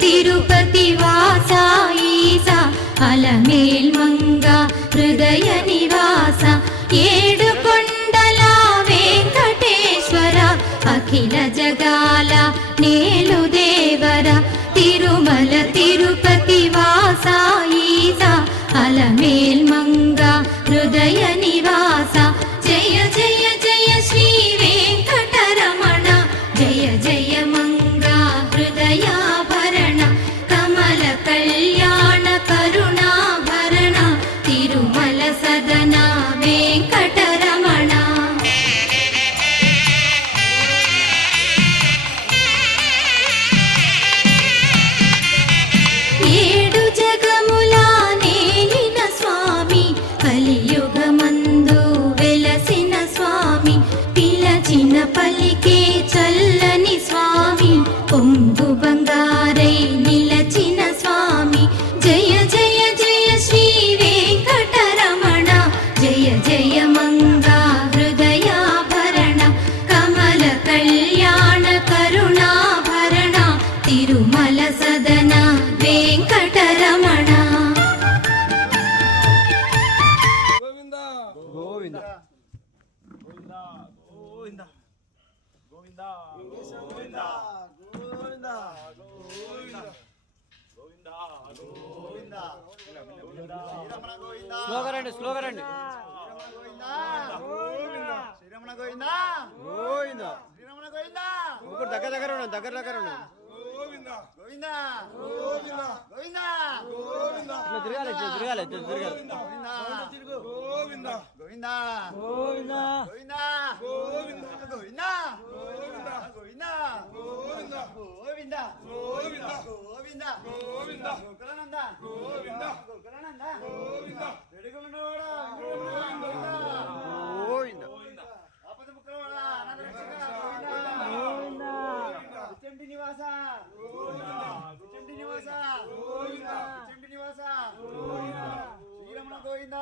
తిరుపతి వాసా ఈసా అలమేల్ మంగ హృదయ నివాస ఏడు కొండల వెంకటేశ్వర అఖిల జగాల నేలు దేవర తిరుమల తిరుపతి వాసా ఈసా అలమేల్ మంగ హృదయ నివాస జయ జయ జయ శ్రీ వెంకటరమణ జయ జయ మంగ హృదయాభరణ కమల కళ్యాణ కరుణాభరణ తిరుమల సదన వెంకటరమణ ఏడు జగముల నేలిన స్వామి కలియుగమందు వెలసిన స్వామి పిలచిన పలికే చల్లని స్వామి పొంగు బంగారై నిలచిన స్వామి జయ జయ జయ శ్రీ వెంకటరమణ జయ జయ మంగా హృదయాభరణ కమల కళ్యాణ కరుణాభరణ తిరుమల సదన వెంకటరమణ గోవింద స్లోగరండి స్లోగరండి శ్రీరమణ గోవింద గోవింద శ్రీరమణ గోవింద ఒకరు దగ్గర దగ్గర ఉన్నాం దగ్గర దగ్గర ఉన్నాం గోవింద గోవింద గోవింద గోవింద గోవింద ఇట్లా తిరగాలి ఇట్లా తిరగాలి ఇట్లా తిరగాలి గోవింద గోవింద గోవింద గోవింద గోవింద గోవింద గోవింద గోవింద గోవింద గోవింద గోవింద గోవింద గోకులానంద గోవింద గోకులానంద గోవింద వెడుగుండోడా గోవింద ఆపద ముక్కలవాడా అనాథరక్షక గోవింద ఉచ్చంటి నివాస ఉచ్చంటి నివాస ఉచ్చంటి నివాస శ్రీరమణ గోవింద